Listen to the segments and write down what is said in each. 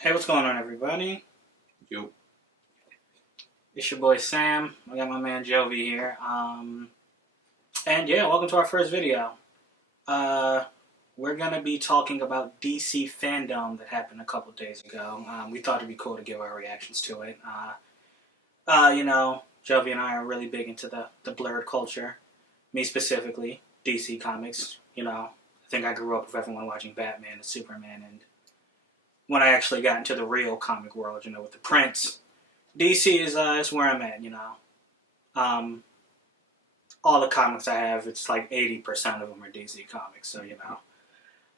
Hey, what's going on, everybody? Yo. It's your boy Sam. I got my man Jovi here. And yeah, welcome to our first video. Uh, we're gonna be talking about DC Fandom that happened a couple days ago. We thought it'd be cool to give our reactions to it. Jovi and I are really big into the blurred culture. Me specifically, DC Comics. I think I grew up with everyone watching Batman and Superman, and when I actually got into the real comic world, with the prints. DC is where I'm at, all the comics I have, it's like 80% of them are DC comics, so,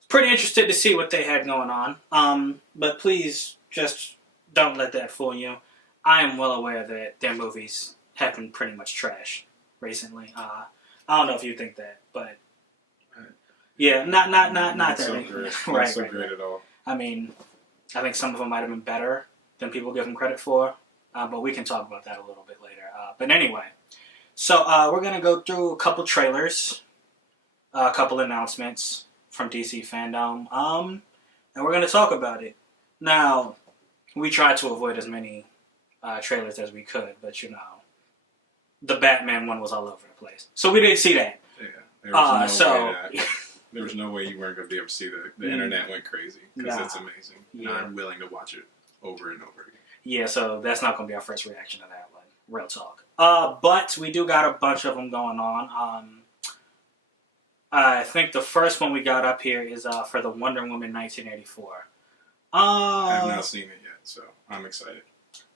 pretty interested to see what they had going on. But please, just don't let that fool you. I am well aware that their movies have been pretty much trash recently. I don't know if you think that, but yeah, not that so great. Right, not so right, great right. at all. I mean, I think some of them might have been better than people give them credit for. But we can talk about that a little bit later. But anyway, so we're going to go through a couple trailers, a couple announcements from DC Fandom, and we're going to talk about it. Now, we tried to avoid as many trailers as we could, but the Batman one was all over the place. So we didn't see that. Yeah, there was no way you weren't going to be able to see that. The internet went crazy because it's amazing. And I'm willing to watch it over and over again. Yeah, so that's not going to be our first reaction to that one. Real talk. But we do got a bunch of them going on. I think the first one we got up here is for the Wonder Woman 1984. I have not seen it yet, so I'm excited.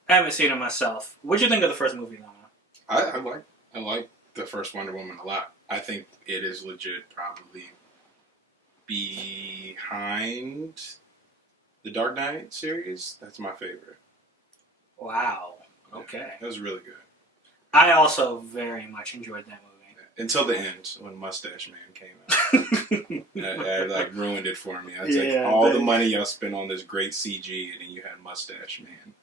I haven't seen it myself. What'd you think of the first movie, Lana? I like the first Wonder Woman a lot. I think it is legit probably behind the Dark Knight series. That's my favorite. Wow. Okay. That was really good. I also very much enjoyed that movie. Until the end, when Mustache Man came out. that ruined it for me. I was like, all the money y'all spent on this great CG, and then you had Mustache Man.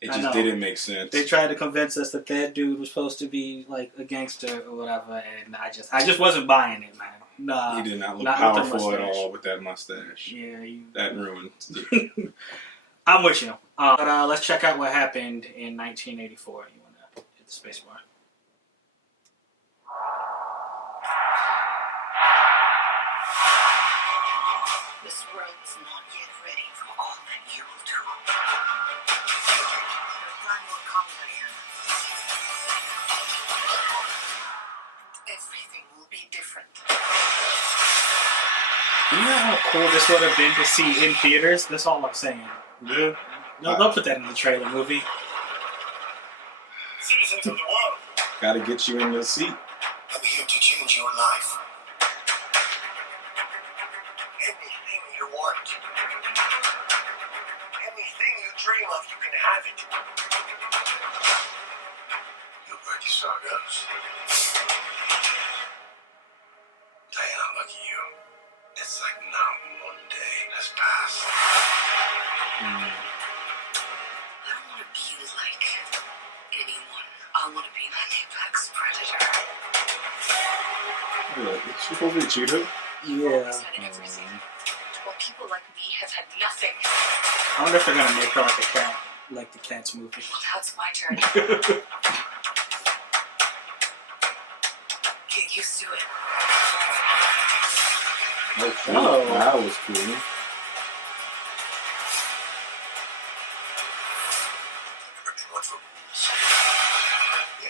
It just didn't make sense. They tried to convince us that dude was supposed to be like a gangster or whatever, and I just wasn't buying it, man. Nah, he did not look powerful at all with that mustache. Yeah, that ruined. I'm with you. But let's check out what happened in 1984. You want to hit the space bar? This world is not yet ready for all that you will do. Your plan will come, Diana. And everything will be different. You know how cool this would have been to see in theaters? That's all I'm saying. Yeah. No, don't put that in the trailer movie. Citizens of the world. Gotta get you in your seat. I'm here to change your life. Anything you want. Anything you dream of, you can have it. You've heard the saw goes. Diana, lucky you. It's like not one day has passed. I don't want to be like anyone. I want to be an apex predator. Is she supposed to be a cheetah? Yeah. Always had everything. While people like me have had nothing. I wonder if they're gonna make her like a cat, like the Cats movie. Well, that's my turn. Get used to it. Oh, that was cool. The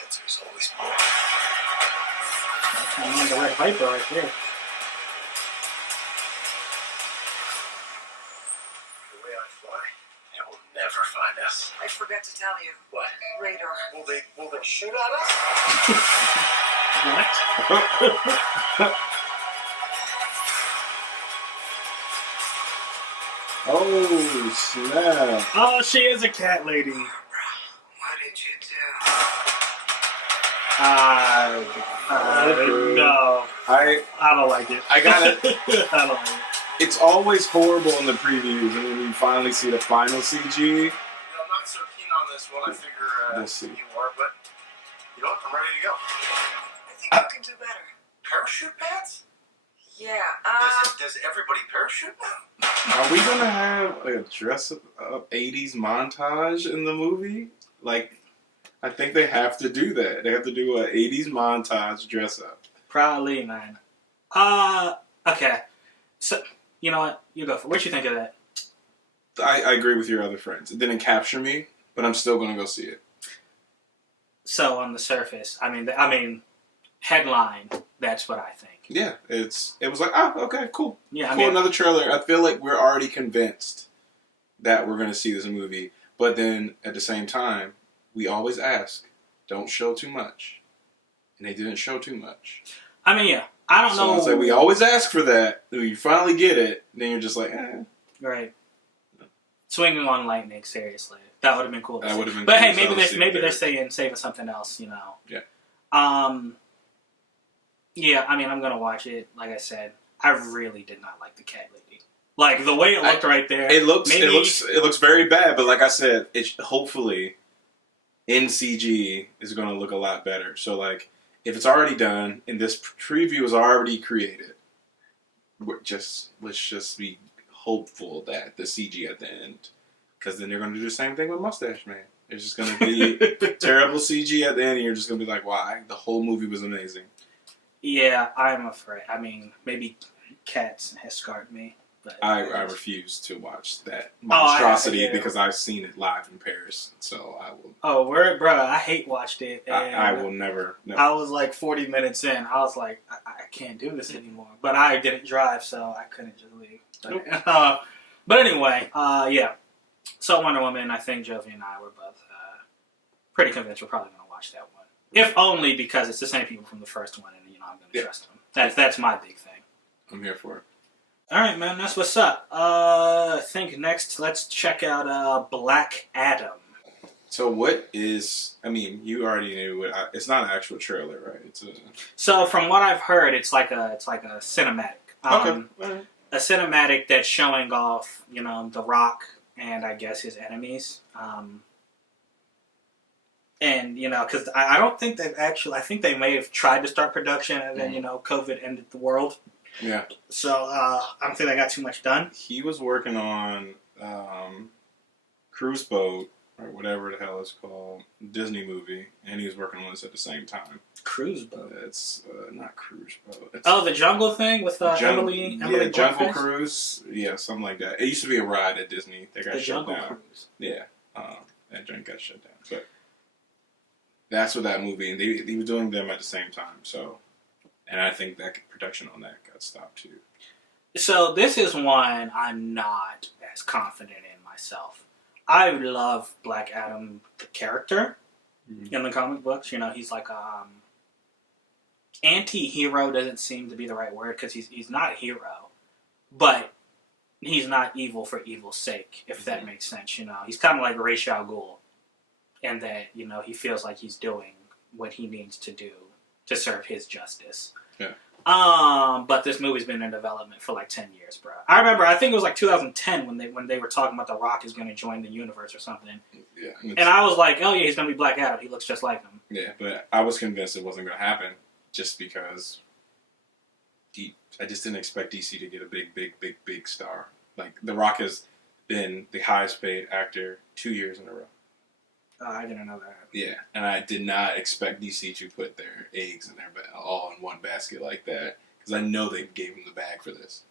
answer is always more. The Red Viper right there. The way I fly, they will never find us. I forgot to tell you. What? Radar. Will they shoot at us? What? Oh, snap. Oh, she is a cat lady. What did you do? No. I don't like it. I got it. I don't like it. It's always horrible in the previews, and when you finally see the final CG. I'm not so keen on this one. I figure We'll see. you are, but you know what? I'm ready to go. I think you can do better. Parachute pants? Yeah. Does everybody parachute now? Are we gonna have a dress up 80s montage in the movie? Like, I think they have to do that. They have to do a 80s montage dress up. Probably, man. Okay. So, you know what? You go for it. What you think of that? I agree with your other friends. It didn't capture me, but I'm still gonna go see it. So, on the surface, I mean, headline, that's what I think. Yeah, it was like, oh, okay, cool. Yeah, Cool, another trailer. I feel like we're already convinced that we're gonna see this movie, but then at the same time, we always ask, don't show too much. And they didn't show too much. I mean, yeah. I don't know. So it's like we always ask for that. When you finally get it, then you're just like, eh. Right. Swinging on lightning, seriously. That would have been cool. That would have been But cool. hey, maybe they're saving something else, you know. Yeah. Yeah, I mean, I'm going to watch it. Like I said, I really did not like the cat lady. Like, the way it looked right there. It looks very bad, but like I said, it hopefully in CG is going to look a lot better. So, like, if it's already done and this preview is already created, let's just be hopeful that the CG at the end, because then they're going to do the same thing with Mustache Man. It's just going to be terrible CG at the end, and you're just going to be like, why? The whole movie was amazing. Yeah, I'm afraid. I mean, maybe Cats has scarred me. But I refuse to watch that monstrosity because I've seen it live in Paris, so I will. Oh, bro, I hate watched it. And I will never. I was like 40 minutes in. I was like, I can't do this anymore. But I didn't drive, so I couldn't just leave. But anyway, yeah. So Wonder Woman, I think Jovi and I were both pretty convinced we're probably going to watch that one. If only because it's the same people from the first one, and I'm going to trust them. That's my big thing. I'm here for it. All right, man. That's what's up. I think next, let's check out Black Adam. So what is? I mean, you already knew it. It's not an actual trailer, right? So from what I've heard, it's like a cinematic. Okay. A cinematic that's showing off, The Rock and I guess his enemies. And because I don't think they've actually. I think they may have tried to start production, and then COVID ended the world. Yeah. So I don't think they got too much done. He was working on Cruise Boat or whatever the hell it's called, Disney movie, and he was working on this at the same time. Cruise Boat. It's not Cruise Boat. It's the jungle thing with Emily. Yeah, Jungle Cruise. Yeah, something like that. It used to be a ride at Disney. They got shut down. Cruise. Yeah, that joint got shut down. But that's what that movie, and he was doing them at the same time. So, and I think that production on that got stopped too. So this is one I'm not as confident in myself. I love Black Adam, the character, in the comic books. He's like anti-hero doesn't seem to be the right word because he's not a hero, but he's not evil for evil's sake, if that makes sense. He's kind of like Ra's al Ghul, in that he feels like he's doing what he needs to do to serve his justice. Yeah. But this movie's been in development for like 10 years, bro. I remember, I think it was like 2010 when they were talking about The Rock is going to join the universe or something. Yeah. And I was like, oh yeah, he's going to be Black Adam. He looks just like him. Yeah, but I was convinced it wasn't going to happen just because I just didn't expect DC to get a big star. Like, The Rock has been the highest paid actor 2 years in a row. I didn't know that. Yeah, and I did not expect DC to put their eggs in all in one basket like that, because I know they gave him the bag for this.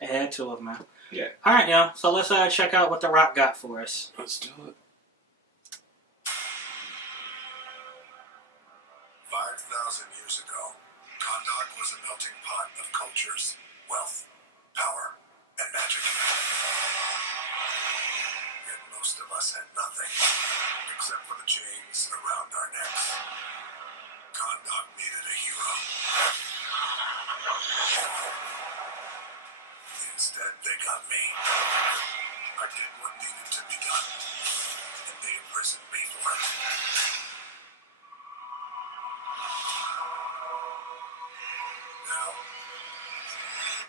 It had two of them, man. Yeah. All right, y'all. So let's check out what The Rock got for us. Let's do it. 5,000 years ago, Kahndaq was a melting pot of cultures, wealth, power, and magic. Yet most of us had nothing, except for the chains around our necks. Kahndaq needed a hero. Instead, they got me. I did what needed to be done, and they imprisoned me for it. Now,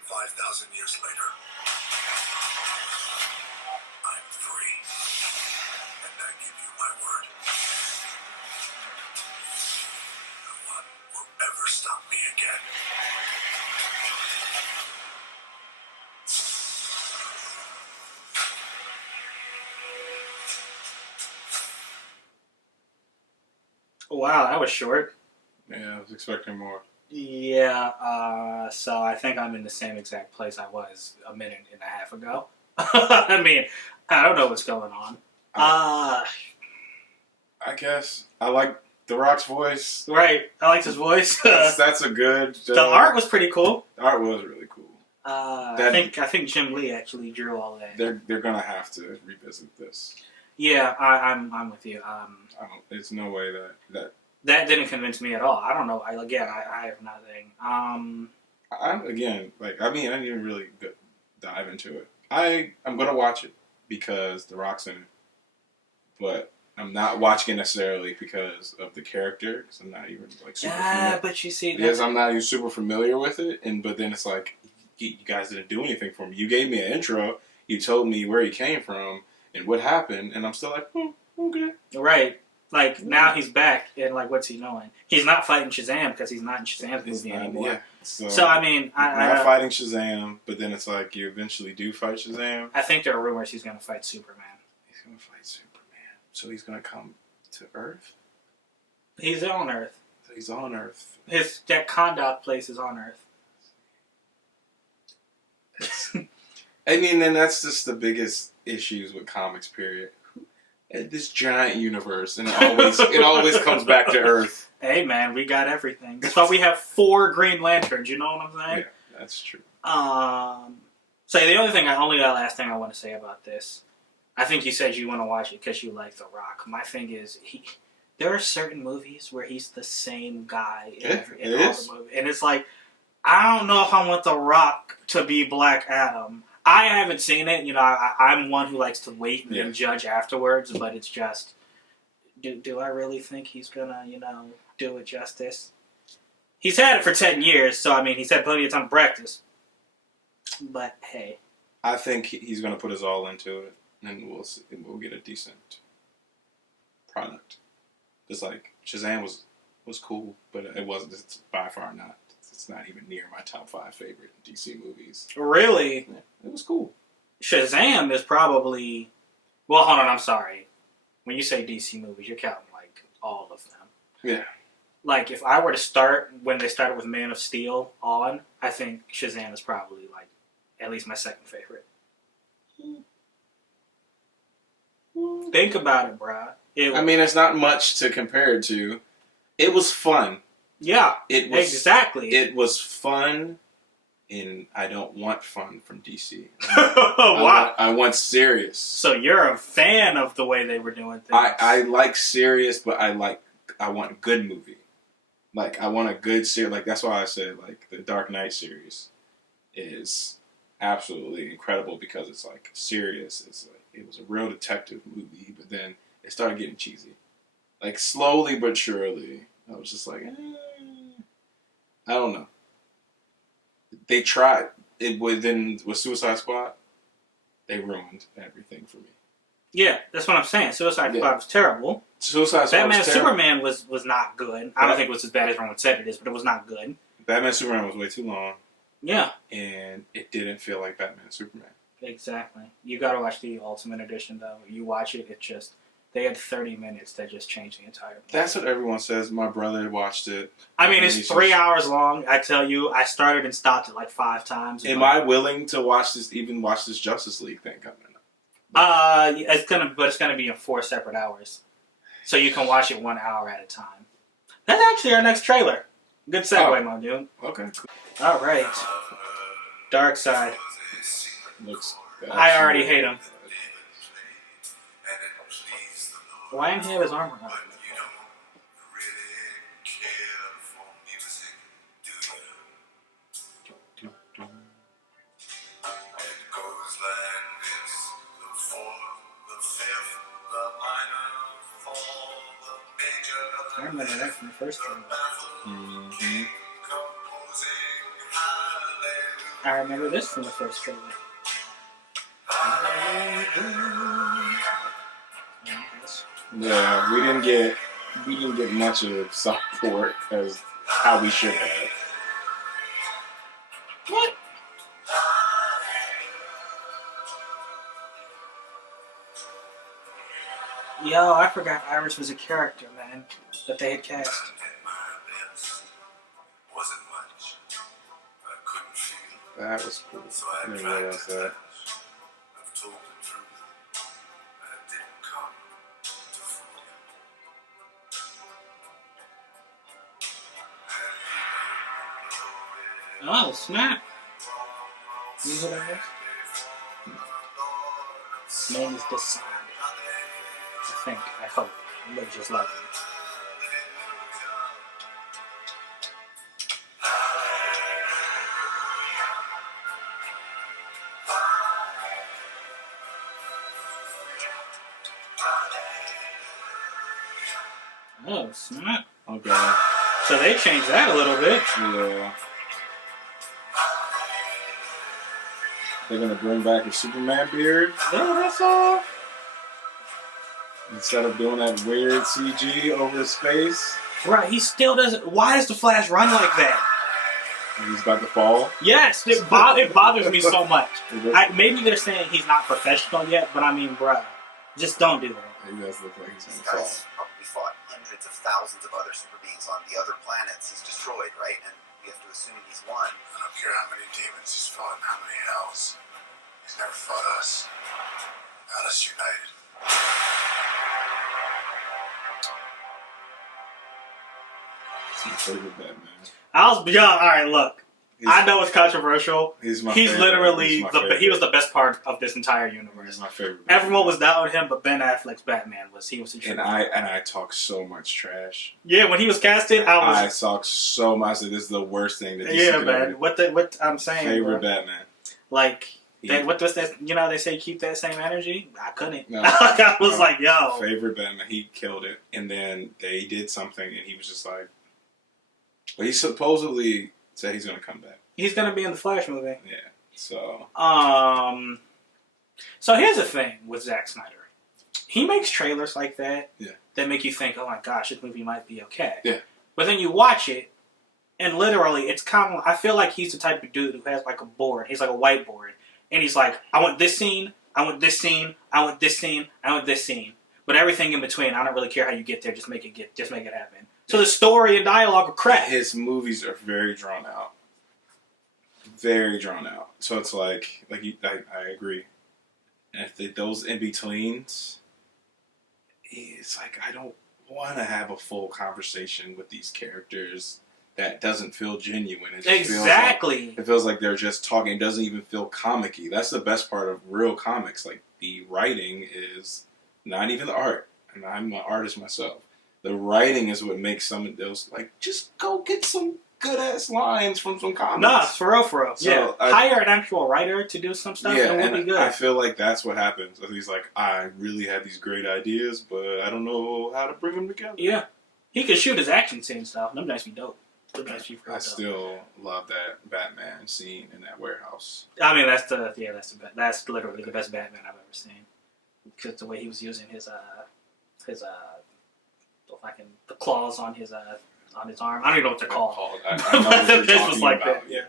5,000 years later, I'm free, and I give you my word. No one will ever stop me again. Wow, that was short. Yeah, I was expecting more. Yeah, so I think I'm in the same exact place I was a minute and a half ago. I mean, I don't know what's going on. I guess I like The Rock's voice. Right, I liked his voice. That's a good. The art was pretty cool. The art was really cool. I think Jim Lee actually drew all that. They're gonna have to revisit this. Yeah, I'm with you. There's no way that didn't convince me at all. I don't know. I have nothing. I didn't even really dive into it. I'm gonna watch it because The Rock's in it, but I'm not watching it necessarily because of the character, because I'm not even like super familiar. But you see, because I'm not even super familiar with it, but then it's like you guys didn't do anything for me. You gave me an intro, you told me where he came from and what happened, and I'm still like, okay, right. Like now he's back, and like what's he doing? He's not fighting Shazam because he's not in Shazam's movie anymore. Yeah. So I mean, I'm not fighting Shazam, but then it's like you eventually do fight Shazam. I think there are rumors he's going to fight Superman. He's going to fight Superman. So he's going to come to Earth? He's on Earth. So he's on Earth. That Condot place is on Earth. I mean, and that's just the biggest issues with comics, period. This giant universe, and it always comes back to Earth. Hey, man, we got everything. That's why we have 4 Green Lanterns, you know what I'm saying? Yeah, that's true. So the last thing I want to say about this, I think you said you want to watch it because you like The Rock. My thing is, there are certain movies where he's the same guy in all the movies. And it's like, I don't know if I want The Rock to be Black Adam. I haven't seen it. You know, I'm one who likes to wait and judge afterwards, but it's just, do I really think he's going to, do it justice? He's had it for 10 years, so, I mean, he's had plenty of time to practice. But, hey. I think he's going to put his all into it, and we'll get a decent product. Just like Shazam was cool, but it wasn't. It's by far not. It's not even near my top 5 favorite DC movies. Really? Yeah, it was cool. Shazam is probably... Well, hold on, I'm sorry. When you say DC movies, you're counting, like, all of them. Yeah. Like, if I were to start when they started with Man of Steel on, I think Shazam is probably, like, at least my second favorite. Think about it, bruh. It's not much to compare it to. It was fun. Yeah, exactly. It was fun, and I don't want fun from DC. Wow. I want serious. So you're a fan of the way they were doing things. I like serious, but I want a good movie. Like, I want a good series. Like, that's why I said, like, the Dark Knight series is absolutely incredible because it's, like, serious. It's like, it was a real detective movie, but then it started getting cheesy. Like, slowly but surely, I was just like, I don't know. They tried. With Suicide Squad, they ruined everything for me. Yeah, that's what I'm saying. Suicide Squad was terrible. Suicide Squad Batman was terrible. Superman was not good. I don't think it was as bad as everyone said it is, but it was not good. Batman Superman was way too long. Yeah. And it didn't feel like Batman Superman. Exactly. You gotta watch the Ultimate Edition, though. You watch it, they had 30 minutes that just changed the entire movie. That's what everyone says. My brother watched it. I mean, it's 3 hours long. I tell you, I started and stopped it like 5 times. Am I willing to watch this Justice League thing coming up? It's gonna be in 4 separate hours. So you can watch it 1 hour at a time. That's actually our next trailer. Good segue, my dude. Okay. All right. Dark Side. Looks. I already hate him. Why didn't he have his armor on? I remember that from the first trailer. Mm-hmm. I remember this from the first trailer. Yeah, we didn't get much of support as how we should have. What? Yo, I forgot Iris was a character, man, that they had cast. My best wasn't much. I couldn't feel. That was cool. So I I didn't tried realize to that. touch. I've told the truth. I didn't come to fool you. Oh, snap. You know what that is? His name is Decide. I think. I hope. Look just like him. Oh, snap. Okay. So they changed that a little bit. Yeah. They're gonna bring back a Superman beard Yeah, that's all. instead of doing that weird CG over his face. Right, he still doesn't. Why does the Flash run like that? He's about to fall. Yes, it bothers me so much. Maybe they're saying he's not professional yet, but I mean, bruh, just don't do that. He does look like he's These gonna fall. guys probably fought hundreds of thousands of other super beings on the other planets he's destroyed, right? And we have to assume he's won. I don't care how many demons he's fought and how many hells. He's never fought us. Not us united. He's my favorite Batman. Alright, look. I know it's controversial. He's my He's favorite. literally He's my favorite. he was the best part of this entire He's universe. my favorite. Everyone was down on him, but Ben Affleck's Batman was the And I talk so much trash. Yeah, when he was casted, I talk so much that this is the worst thing that yeah, man. What I'm saying, favorite bro. Batman. Like He- what was that? You know, they say keep that same energy. I couldn't. No. I was like, yo, Favorite Batman. He killed it. And then they did something, and he was just like, but he supposedly said he's gonna come back. he's gonna be in the Flash movie. Yeah. So So here's the thing with Zack Snyder. He makes trailers like that Yeah. that make you think, oh my gosh, this movie might be okay. Yeah. But then you watch it, and literally, it's kind of. I feel like he's the type of dude who has like a board. He's like a whiteboard, and he's like, I want this scene, I want this scene, I want this scene, I want this scene. But everything in between, I don't really care how you get there. Just make it happen. So the story and dialogue are crap. his movies are very drawn out. Very drawn out. So it's I agree. And if those in betweens, it's like I don't want to have a full conversation with these characters that doesn't feel genuine. It just Exactly. it feels like they're just talking. It doesn't even feel comic-y. That's the best part of real comics. Like the writing is not even the art, and I'm an artist myself. The writing is what makes some of those just go get some good ass lines from some comics. Nah, for real. So yeah, I- hire an actual writer to do some stuff. Yeah, and it would be and good. I feel like that's what happens. He's like, I really have these great ideas, but I don't know how to bring them together. Yeah, he could shoot his action scene stuff. Them nice be dope. Them nice be real I dope. still love that Batman scene in that warehouse. I mean, that's literally the best Batman I've ever seen. Because the way he was using his the claws on his arm. I don't even know what they're called. I know what you're The pitch talking was like about, that. Yeah.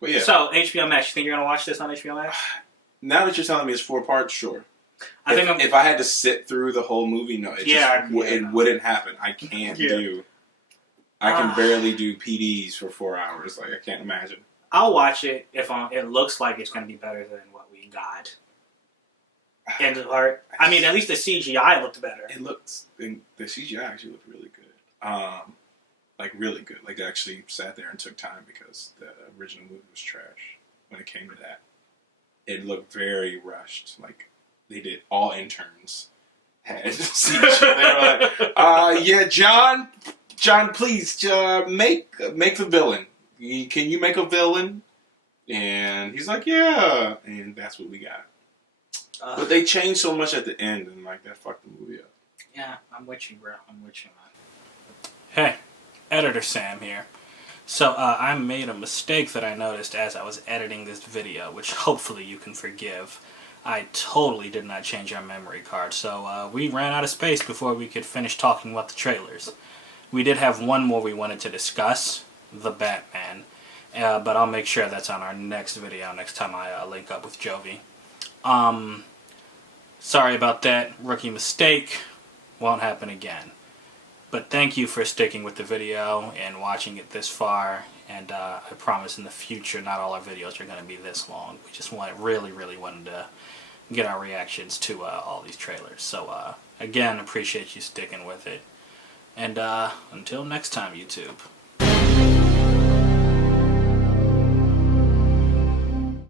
But yeah, So HBO Max. You think you're gonna watch this on HBO Max? now that you're telling me it's 4 parts, sure. I think if I had to sit through the whole movie, no, it wouldn't happen. I can't do. I can barely do PDs for 4 hours. Like I can't imagine. I'll watch it if it looks like it's gonna be better than what we got. And I mean, at least the CGI looked better. It looks. The CGI actually looked really good. Really good. Like they actually sat there and took time because the original movie was trash when it came to that. It looked very rushed. Like they did all interns had CGI. They were like, yeah, John, please make the villain. Can you make a villain? And he's like, yeah, and that's what we got. But they changed so much at the end, and that fucked the movie up. Yeah, I'm with you, bro. I'm with you, man. Hey, Editor Sam here. So I made a mistake that I noticed as I was editing this video, which hopefully you can forgive. I totally did not change our memory card, so we ran out of space before we could finish talking about the trailers. We did have one more we wanted to discuss, the Batman, but I'll make sure that's on our next video next time I link up with Jovi. Sorry about that. Rookie mistake. Won't happen again. But thank you for sticking with the video and watching it this far. And I promise in the future, not all our videos are going to be this long. We just really wanted to get our reactions to all these trailers. So again, appreciate you sticking with it. And until next time, YouTube.